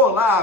Olá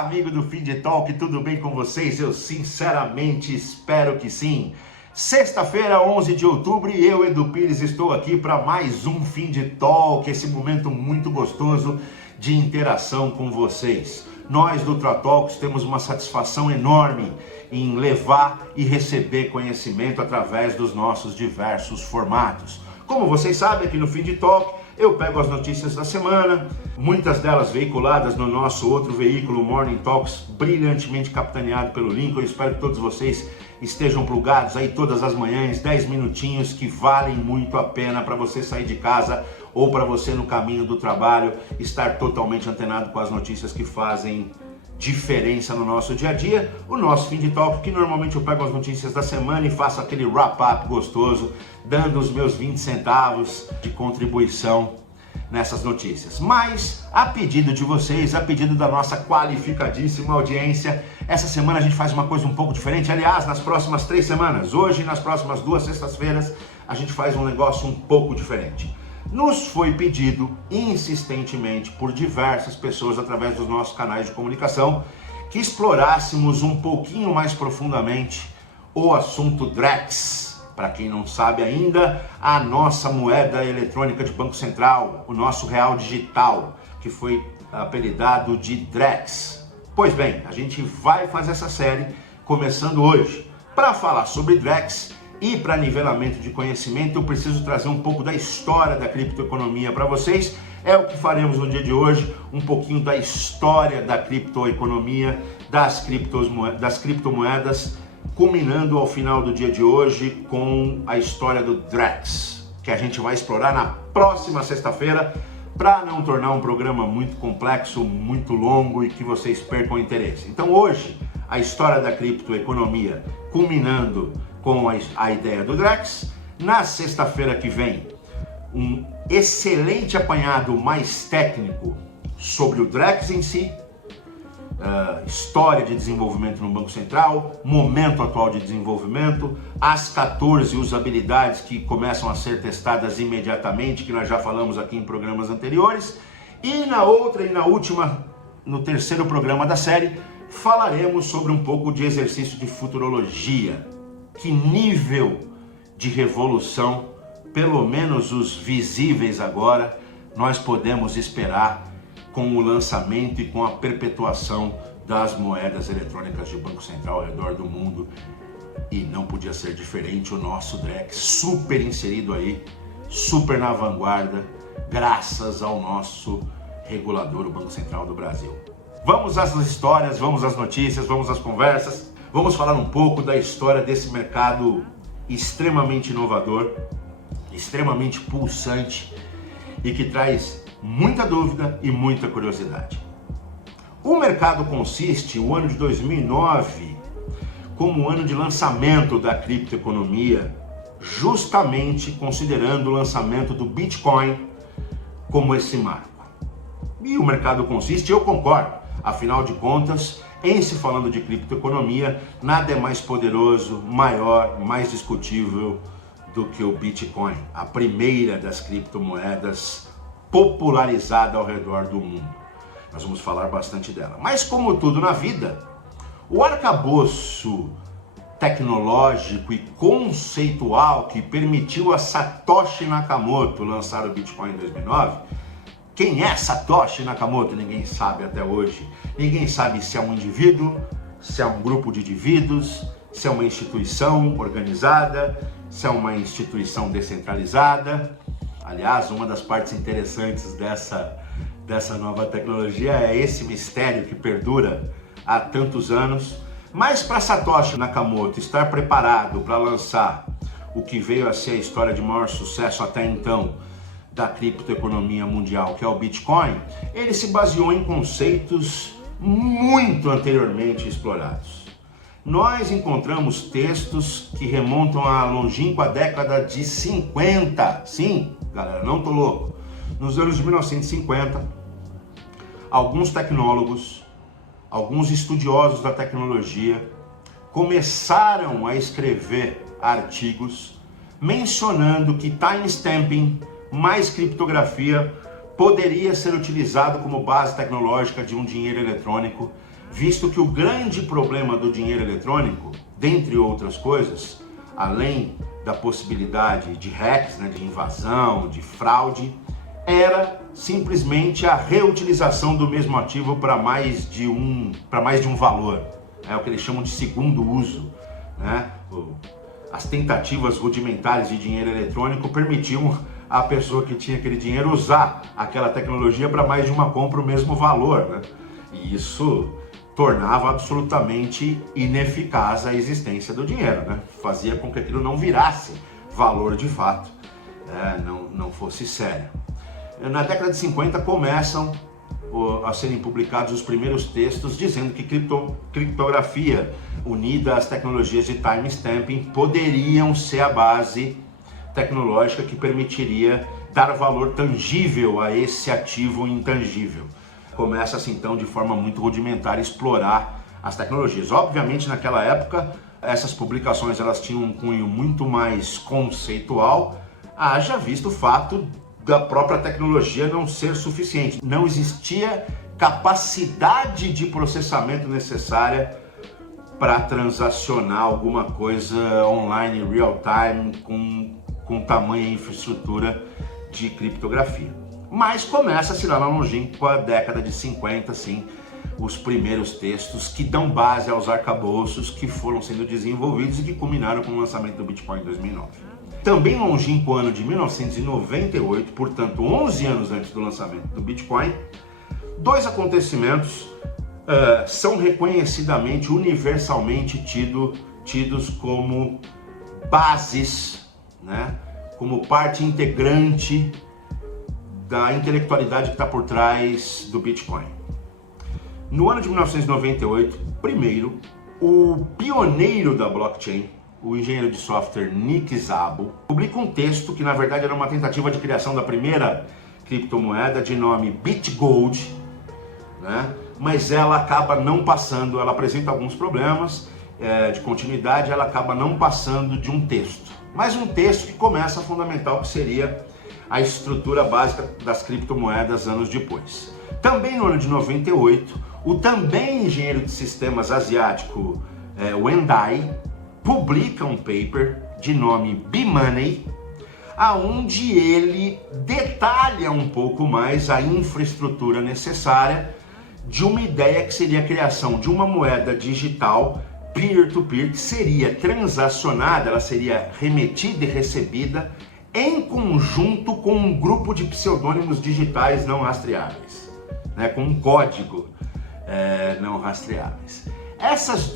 amigo do Find Talk, tudo bem com vocês? Eu sinceramente espero que sim. Sexta-feira, 11 de outubro, e eu, Edu Pires, estou aqui para mais um Find Talk, esse momento muito gostoso de interação com vocês. Nós do Tratalks temos uma satisfação enorme em levar e receber conhecimento através dos nossos diversos formatos. Como vocês sabem, aqui no Find Talk, eu pego as notícias da semana, muitas delas veiculadas no nosso outro veículo, Morning Talks, brilhantemente capitaneado pelo Lincoln. Eu espero que todos vocês estejam plugados aí todas as manhãs, 10 minutinhos que valem muito a pena para você sair de casa ou para você no caminho do trabalho estar totalmente antenado com as notícias que fazem diferença no nosso dia a dia. O nosso Find Talk, que normalmente eu pego as notícias da semana e faço aquele wrap-up gostoso, dando os meus 20 centavos de contribuição nessas notícias. Mas, a pedido de vocês, a pedido da nossa qualificadíssima audiência, essa semana a gente faz uma coisa um pouco diferente. Aliás, nas próximas 3 semanas, hoje e nas próximas 2 sextas-feiras, a gente faz um negócio um pouco diferente. Nos foi pedido insistentemente por diversas pessoas através dos nossos canais de comunicação que explorássemos um pouquinho mais profundamente o assunto Drex. Para quem não sabe ainda, a nossa moeda eletrônica de Banco Central, o nosso real digital, que foi apelidado de Drex. Pois bem, a gente vai fazer essa série começando hoje. Para falar sobre Drex e para nivelamento de conhecimento, eu preciso trazer um pouco da história da criptoeconomia para vocês. É o que faremos no dia de hoje, um pouquinho da história da criptoeconomia, das criptomoedas, culminando ao final do dia de hoje com a história do Drex, que a gente vai explorar na próxima sexta-feira, para não tornar um programa muito complexo, muito longo e que vocês percam interesse. Então hoje, a história da criptoeconomia, culminando com a ideia do Drex. Na sexta-feira que vem, um excelente apanhado mais técnico sobre o Drex em si, história de desenvolvimento no Banco Central, momento atual de desenvolvimento, as 14 usabilidades que começam a ser testadas imediatamente, que nós já falamos aqui em programas anteriores, e na outra e na última, no terceiro programa da série, falaremos sobre um pouco de exercício de futurologia. Que nível de revolução, pelo menos os visíveis agora, nós podemos esperar com o lançamento e com a perpetuação das moedas eletrônicas de Banco Central ao redor do mundo. E não podia ser diferente o nosso Drex, super inserido aí, super na vanguarda, graças ao nosso regulador, o Banco Central do Brasil. Vamos às histórias, vamos às notícias, vamos às conversas. Vamos falar um pouco da história desse mercado extremamente inovador, extremamente pulsante e que traz muita dúvida e muita curiosidade. O mercado consiste, o ano de 2009, como o ano de lançamento da criptoeconomia, justamente considerando o lançamento do Bitcoin como esse marco. E o mercado consiste, eu concordo, afinal de contas, em se falando de criptoeconomia, nada é mais poderoso, maior, mais discutível do que o Bitcoin, a primeira das criptomoedas popularizada ao redor do mundo. Nós vamos falar bastante dela. Mas como tudo na vida, o arcabouço tecnológico e conceitual que permitiu a Satoshi Nakamoto lançar o Bitcoin em 2009, quem é Satoshi Nakamoto? Ninguém sabe até hoje. Ninguém sabe se é um indivíduo, se é um grupo de indivíduos, se é uma instituição organizada, se é uma instituição descentralizada. Aliás, uma das partes interessantes dessa nova tecnologia é esse mistério que perdura há tantos anos. Mas para Satoshi Nakamoto estar preparado para lançar o que veio a ser a história de maior sucesso até então da criptoeconomia mundial, que é o Bitcoin, ele se baseou em conceitos muito anteriormente explorados. Nós encontramos textos que remontam à longínqua década de 50. Sim, galera, não tô louco. Nos anos de 1950, alguns tecnólogos, alguns estudiosos da tecnologia começaram a escrever artigos mencionando que timestamping mais criptografia poderia ser utilizado como base tecnológica de um dinheiro eletrônico, visto que o grande problema do dinheiro eletrônico, dentre outras coisas, além da possibilidade de hacks, de invasão, de fraude, era simplesmente a reutilização do mesmo ativo para mais de um valor. É o que eles chamam de segundo uso, As tentativas rudimentares de dinheiro eletrônico permitiam a pessoa que tinha aquele dinheiro usar aquela tecnologia para mais de uma compra o mesmo valor, E isso tornava absolutamente ineficaz a existência do dinheiro, Fazia com que aquilo não virasse valor de fato, não fosse sério. Na década de 50 começam a serem publicados os primeiros textos dizendo que criptografia unida às tecnologias de timestamping poderiam ser a base tecnológica que permitiria dar valor tangível a esse ativo intangível. Começa-se então de forma muito rudimentar a explorar as tecnologias. Obviamente naquela época essas publicações elas tinham um cunho muito mais conceitual, haja visto o fato da própria tecnologia não ser suficiente. Não existia capacidade de processamento necessária para transacionar alguma coisa online, real time, com tamanha infraestrutura de criptografia. Mas começa-se lá na longínqua década de 50, sim, os primeiros textos que dão base aos arcabouços que foram sendo desenvolvidos e que culminaram com o lançamento do Bitcoin em 2009. Também no longínquo ano de 1998, portanto 11 anos antes do lançamento do Bitcoin, dois acontecimentos são reconhecidamente, universalmente tidos como bases, como parte integrante da intelectualidade que está por trás do Bitcoin. No ano de 1998, primeiro, o pioneiro da blockchain, o engenheiro de software Nick Szabo, publica um texto que na verdade era uma tentativa de criação da primeira criptomoeda de nome BitGold, mas ela acaba não passando, ela apresenta alguns problemas de continuidade, ela acaba não passando de um texto. Mas um texto que começa a fundamentar o que seria a estrutura básica das criptomoedas anos depois. Também no ano de 98, o também engenheiro de sistemas asiático Wen Dai publica um paper de nome B-Money, aonde ele detalha um pouco mais a infraestrutura necessária de uma ideia que seria a criação de uma moeda digital peer-to-peer que seria transacionada, ela seria remetida e recebida em conjunto com um grupo de pseudônimos digitais não rastreáveis, com um código não rastreáveis. Essas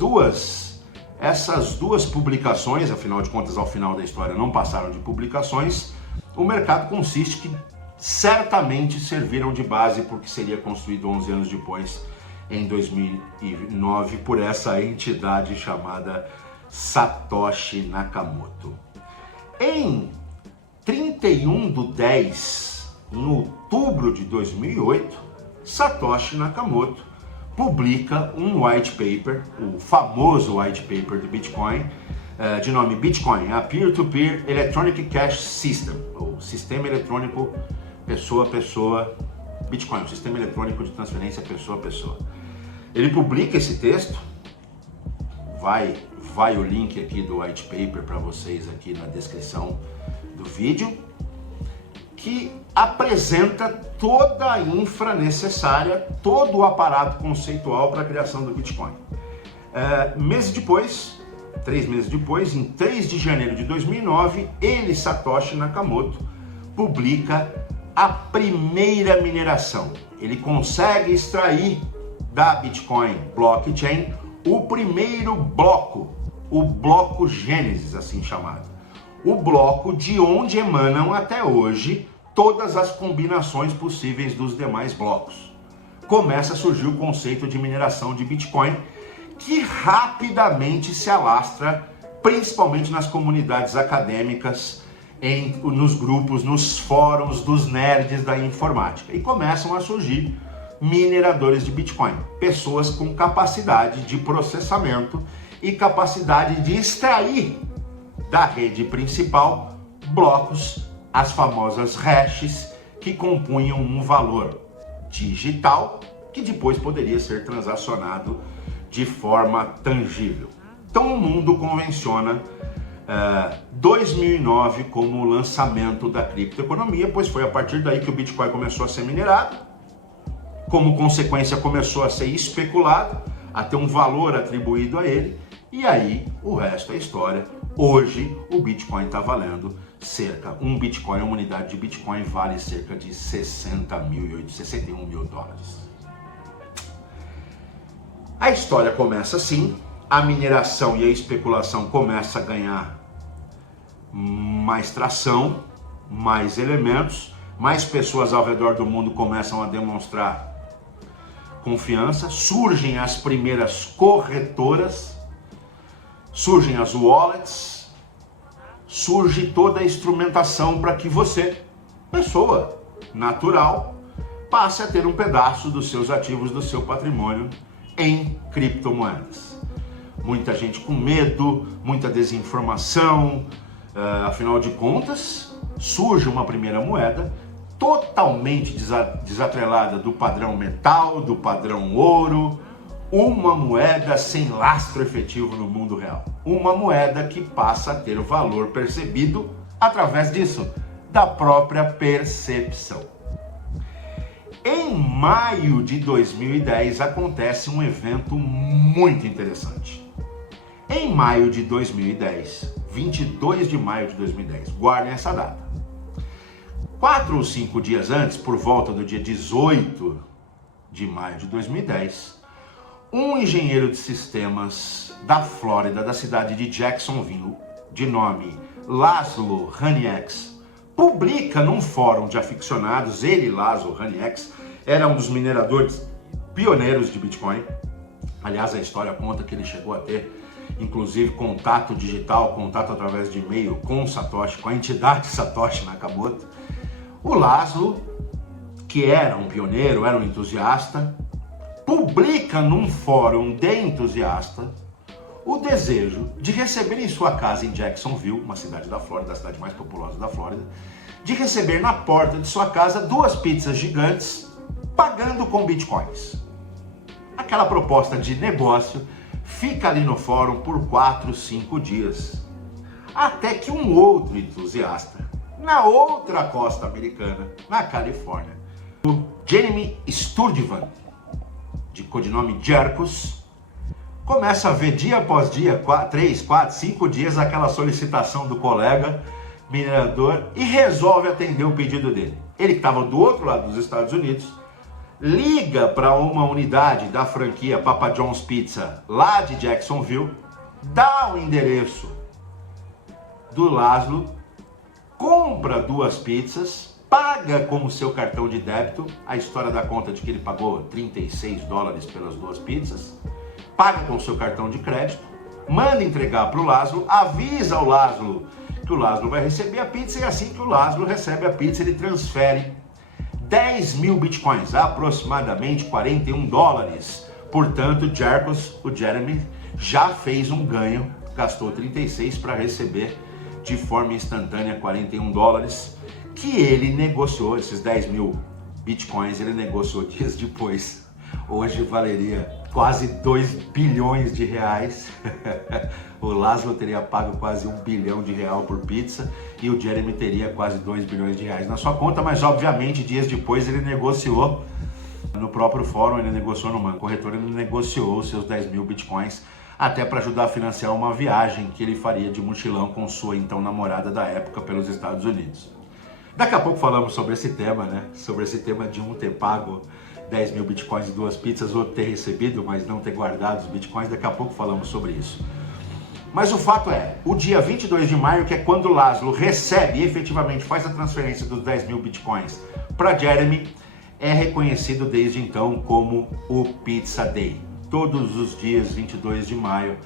duas publicações, afinal de contas, ao final da história não passaram de publicações, o mercado consiste que certamente serviram de base porque seria construído 11 anos depois, em 2009, por essa entidade chamada Satoshi Nakamoto. Em 31/10, em outubro de 2008, Satoshi Nakamoto publica um white paper, o famoso white paper do Bitcoin, de nome Bitcoin, a Peer-to-Peer Electronic Cash System, ou Sistema Eletrônico Pessoa a Pessoa, Bitcoin, o Sistema Eletrônico de Transferência Pessoa a Pessoa. Ele publica esse texto, vai o link aqui do white paper para vocês aqui na descrição do vídeo, que apresenta toda a infra necessária, todo o aparato conceitual para a criação do Bitcoin. 3 meses depois, em 3 de janeiro de 2009, ele, Satoshi Nakamoto, publica a primeira mineração. Ele consegue extrair da Bitcoin Blockchain o primeiro bloco, o bloco Gênesis, assim chamado. O bloco de onde emanam até hoje todas as combinações possíveis dos demais blocos. Começa a surgir o conceito de mineração de Bitcoin, que rapidamente se alastra, principalmente nas comunidades acadêmicas, nos grupos, nos fóruns dos nerds da informática. E começam a surgir mineradores de Bitcoin, pessoas com capacidade de processamento e capacidade de extrair da rede principal blocos, as famosas hashes, que compunham um valor digital que depois poderia ser transacionado de forma tangível. Então o mundo convenciona 2009 como o lançamento da criptoeconomia, pois foi a partir daí que o Bitcoin começou a ser minerado, como consequência começou a ser especulado, a ter um valor atribuído a ele, e aí o resto é história. Hoje o Bitcoin está valendo um Bitcoin, uma unidade de Bitcoin vale cerca de 61 mil dólares. A história começa assim, a mineração e a especulação começam a ganhar mais tração, mais elementos, mais pessoas ao redor do mundo começam a demonstrar confiança, surgem as primeiras corretoras, surgem as wallets, surge toda a instrumentação para que você, pessoa natural, passe a ter um pedaço dos seus ativos, do seu patrimônio em criptomoedas. Muita gente com medo, muita desinformação, afinal de contas, surge uma primeira moeda totalmente desatrelada do padrão metal, do padrão ouro, uma moeda sem lastro efetivo no mundo real. Uma moeda que passa a ter o valor percebido através disso, da própria percepção. Em maio de 2010 acontece um evento muito interessante. Em maio de 2010, 22 de maio de 2010, guardem essa data. 4 ou 5 dias antes, por volta do dia 18 de maio de 2010, um engenheiro de sistemas da Flórida, da cidade de Jacksonville, de nome Laszlo Hanieks, publica num fórum de aficionados, Laszlo Hanieks, era um dos mineradores pioneiros de Bitcoin. Aliás, a história conta que ele chegou a ter, inclusive, contato digital, contato através de e-mail com Satoshi, com a entidade Satoshi Nakamoto. O Laszlo, que era um pioneiro, era um entusiasta, publica num fórum de entusiasta o desejo de receber em sua casa em Jacksonville, uma cidade da Flórida, a cidade mais populosa da Flórida, de receber na porta de sua casa 2 pizzas gigantes, pagando com bitcoins. Aquela proposta de negócio fica ali no fórum por 4, 5 dias. Até que um outro entusiasta, na outra costa americana, na Califórnia, o Jeremy Sturtevant, de codinome Jerkos, começa a ver dia após dia, 3, 4, 5 dias, aquela solicitação do colega minerador e resolve atender o pedido dele. Ele que estava do outro lado dos Estados Unidos, liga para uma unidade da franquia Papa John's Pizza, lá de Jacksonville, dá o endereço do Laszlo, compra 2 pizzas, paga com o seu cartão de débito, a história dá conta de que ele pagou 36 dólares pelas 2 pizzas, paga com o seu cartão de crédito, manda entregar para o Laszlo, avisa ao Laszlo que o Laszlo vai receber a pizza, e assim que o Laszlo recebe a pizza, ele transfere 10 mil bitcoins, aproximadamente 41 dólares. Portanto, o Jeremy, já fez um ganho, gastou 36 para receber de forma instantânea 41 dólares, que ele negociou, esses 10 mil bitcoins, ele negociou dias depois. Hoje valeria quase 2 bilhões de reais. O Laszlo teria pago quase 1 bilhão de real por pizza e o Jeremy teria quase 2 bilhões de reais na sua conta, mas obviamente dias depois ele negociou no próprio fórum, ele negociou numa corretora, ele negociou os seus 10 mil bitcoins até para ajudar a financiar uma viagem que ele faria de mochilão com sua então namorada da época pelos Estados Unidos. Daqui a pouco falamos sobre esse tema, né? Sobre esse tema de um ter pago 10 mil bitcoins e 2 pizzas, outro ter recebido, mas não ter guardado os bitcoins. Daqui a pouco falamos sobre isso. Mas o fato é, o dia 22 de maio, que é quando o Laszlo recebe e efetivamente faz a transferência dos 10 mil bitcoins para Jeremy, é reconhecido desde então como o Pizza Day. Todos os dias 22 de maio,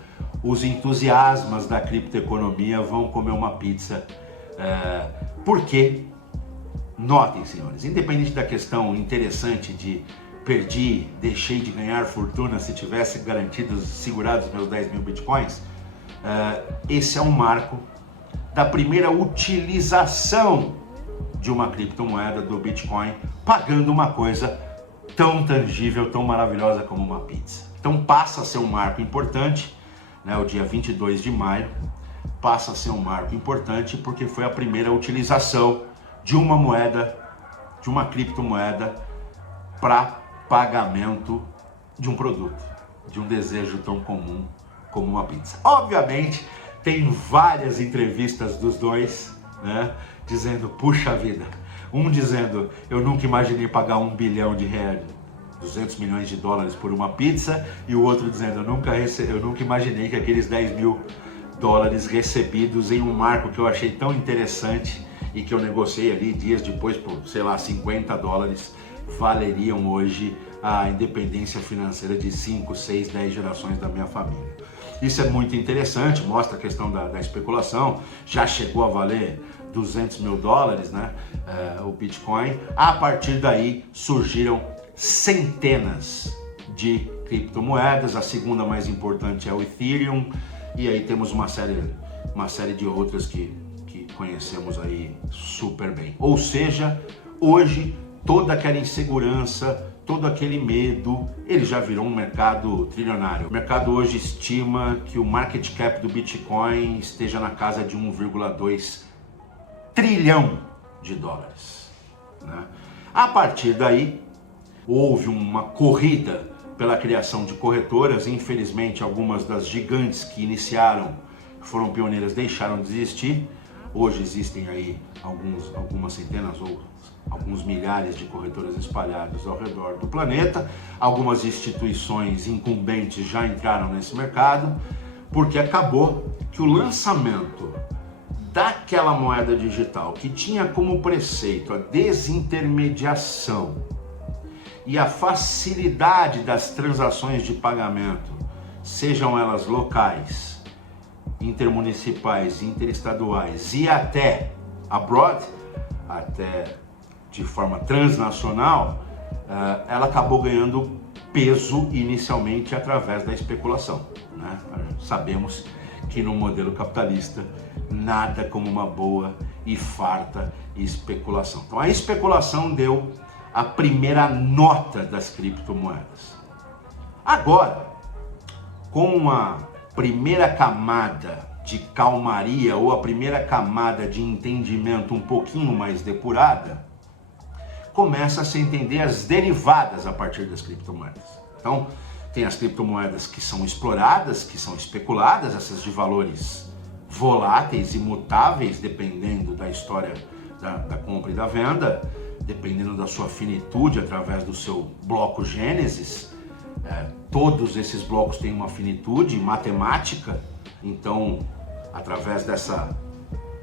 os entusiasmas da criptoeconomia vão comer uma pizza. Porque, notem, senhores, independente da questão interessante de deixei de ganhar fortuna se tivesse segurados meus 10 mil bitcoins, esse é um marco da primeira utilização de uma criptomoeda do Bitcoin, pagando uma coisa tão tangível, tão maravilhosa como uma pizza. Então passa a ser um marco importante, né? O dia 22 de maio passa a ser um marco importante porque foi a primeira utilização de uma moeda, de uma criptomoeda para pagamento de um produto, de um desejo tão comum como uma pizza. Obviamente, tem várias entrevistas dos dois, né, dizendo, puxa vida, um dizendo, eu nunca imaginei pagar $1 bilhão, 200 milhões de dólares por uma pizza, e o outro dizendo, eu nunca imaginei que aqueles 10 mil dólares recebidos em um marco que eu achei tão interessante e que eu negociei ali dias depois por, sei lá, 50 dólares, valeriam hoje a independência financeira de 5, 6, 10 gerações da minha família. Isso é muito interessante, mostra a questão da especulação, já chegou a valer 200 mil dólares, né, o Bitcoin. A partir daí surgiram centenas de criptomoedas, a segunda mais importante é o Ethereum, e aí temos uma série de outras que conhecemos aí super bem. Ou seja, hoje toda aquela insegurança, todo aquele medo, ele já virou um mercado trilionário. O mercado hoje estima que o market cap do Bitcoin esteja na casa de 1,2 trilhão de dólares, né? A partir daí, houve uma corrida pela criação de corretoras. Infelizmente, algumas das gigantes que iniciaram, que foram pioneiras, deixaram de existir. Hoje existem aí algumas centenas ou alguns milhares de corretoras espalhadas ao redor do planeta. Algumas instituições incumbentes já entraram nesse mercado, porque acabou que o lançamento daquela moeda digital que tinha como preceito a desintermediação e a facilidade das transações de pagamento, sejam elas locais, intermunicipais, interestaduais e até abroad, até de forma transnacional, ela acabou ganhando peso inicialmente através da especulação, né? Sabemos que no modelo capitalista nada como uma boa e farta especulação. Então a especulação deu a primeira nota das criptomoedas. Agora, com a primeira camada de calmaria ou a primeira camada de entendimento um pouquinho mais depurada, começa a se entender as derivadas a partir das criptomoedas. Então, tem as criptomoedas que são exploradas, que são especuladas, essas de valores voláteis e mutáveis, dependendo da história da compra e da venda, dependendo da sua finitude através do seu bloco Gênesis. Todos esses blocos têm uma finitude matemática, então, através dessa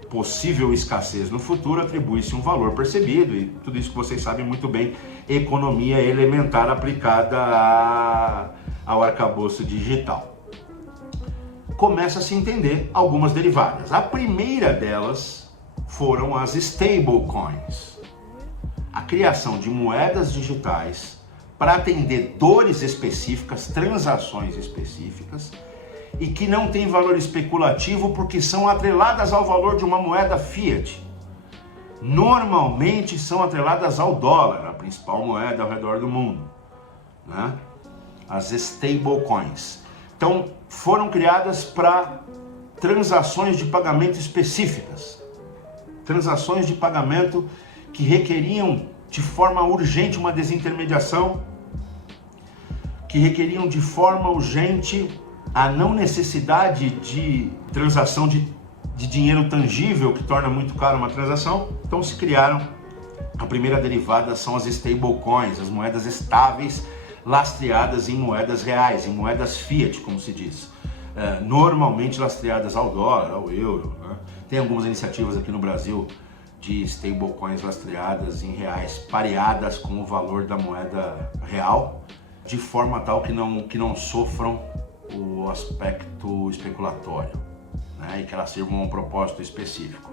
possível escassez no futuro, atribui-se um valor percebido, e tudo isso que vocês sabem muito bem, economia elementar aplicada ao arcabouço digital. Começa a se entender algumas derivadas. A primeira delas foram as stablecoins, a criação de moedas digitais para atender dores específicas, transações específicas, e que não tem valor especulativo porque são atreladas ao valor de uma moeda fiat. Normalmente são atreladas ao dólar, a principal moeda ao redor do mundo, né? As stablecoins. Então, foram criadas para transações de pagamento específicas. Transações de pagamento que requeriam de forma urgente uma desintermediação, que requeriam de forma urgente a não necessidade de transação de dinheiro tangível, que torna muito caro uma transação. Então se criaram, a primeira derivada são as stablecoins, as moedas estáveis lastreadas em moedas reais, em moedas fiat, como se diz. Normalmente lastreadas ao dólar, ao euro, né? Tem algumas iniciativas aqui no Brasil de stablecoins lastreadas em reais, pareadas com o valor da moeda real, de forma tal que não sofram o aspecto especulatório, né? E que elas sirvam a um propósito específico.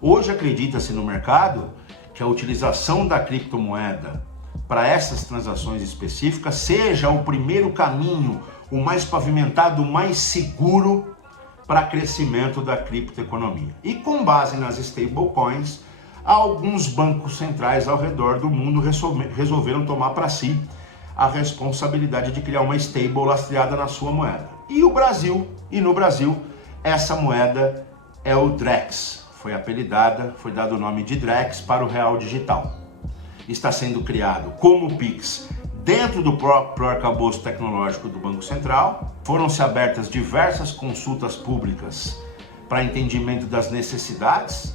Hoje acredita-se no mercado que a utilização da criptomoeda para essas transações específicas seja o primeiro caminho, o mais pavimentado, o mais seguro para crescimento da criptoeconomia. E com base nas stablecoins, alguns bancos centrais ao redor do mundo resolveram tomar para si a responsabilidade de criar uma stable lastreada na sua moeda. E no Brasil, essa moeda é o Drex. Foi dado o nome de Drex para o real digital. Está sendo criado como Pix dentro do próprio arcabouço tecnológico do Banco Central. Foram-se abertas diversas consultas públicas para entendimento das necessidades,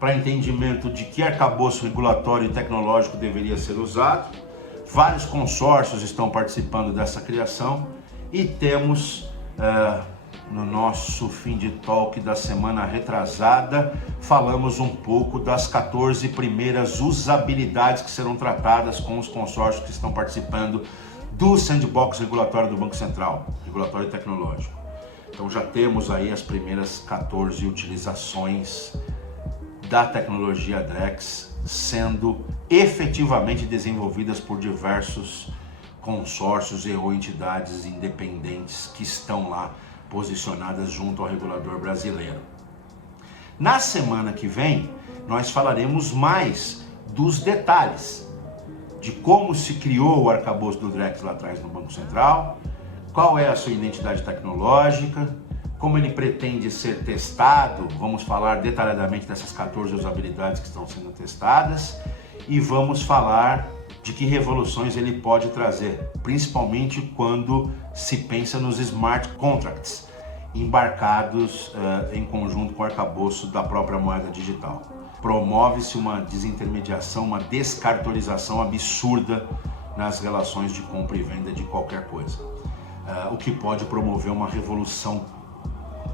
para entendimento de que arcabouço regulatório e tecnológico deveria ser usado. Vários consórcios estão participando dessa criação e temos, no nosso fim de talk da semana retrasada, falamos um pouco das 14 primeiras usabilidades que serão tratadas com os consórcios que estão participando do sandbox regulatório do Banco Central, regulatório tecnológico. Então já temos aí as primeiras 14 utilizações da tecnologia Drex sendo efetivamente desenvolvidas por diversos consórcios ou entidades independentes que estão lá posicionadas junto ao regulador brasileiro. Na semana que vem, nós falaremos mais dos detalhes de como se criou o arcabouço do Drex lá atrás no Banco Central, qual é a sua identidade tecnológica, como ele pretende ser testado. Vamos falar detalhadamente dessas 14 usabilidades que estão sendo testadas e vamos falar de que revoluções ele pode trazer, principalmente quando se pensa nos smart contracts embarcados em conjunto com o arcabouço da própria moeda digital. Promove-se uma desintermediação, uma descartorização absurda nas relações de compra e venda de qualquer coisa, o que pode promover uma revolução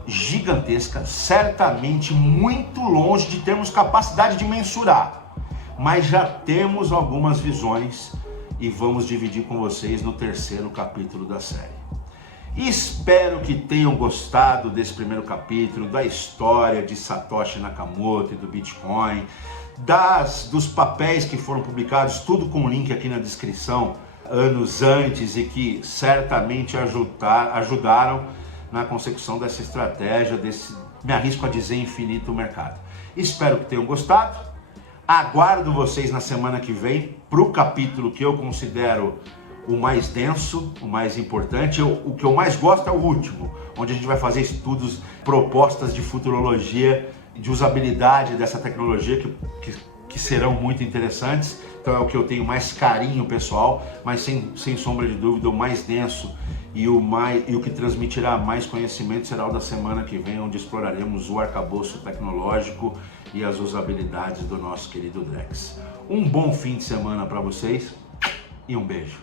gigantesca, certamente muito longe de termos capacidade de mensurar, mas já temos algumas visões e vamos dividir com vocês no terceiro capítulo da série. Espero que tenham gostado desse primeiro capítulo, da história de Satoshi Nakamoto e do Bitcoin, dos papéis que foram publicados, tudo com link aqui na descrição, anos antes, e que certamente ajudaram na consecução dessa estratégia, me arrisco a dizer, infinito mercado. Espero que tenham gostado. Aguardo vocês na semana que vem para o capítulo que eu considero o mais denso, o mais importante. O que eu mais gosto é o último, onde a gente vai fazer estudos, propostas de futurologia, de usabilidade dessa tecnologia que serão muito interessantes. Então é o que eu tenho mais carinho pessoal, mas sem sombra de dúvida o mais denso e o que transmitirá mais conhecimento será o da semana que vem, onde exploraremos o arcabouço tecnológico e as usabilidades do nosso querido Drex. Um bom fim de semana para vocês e um beijo.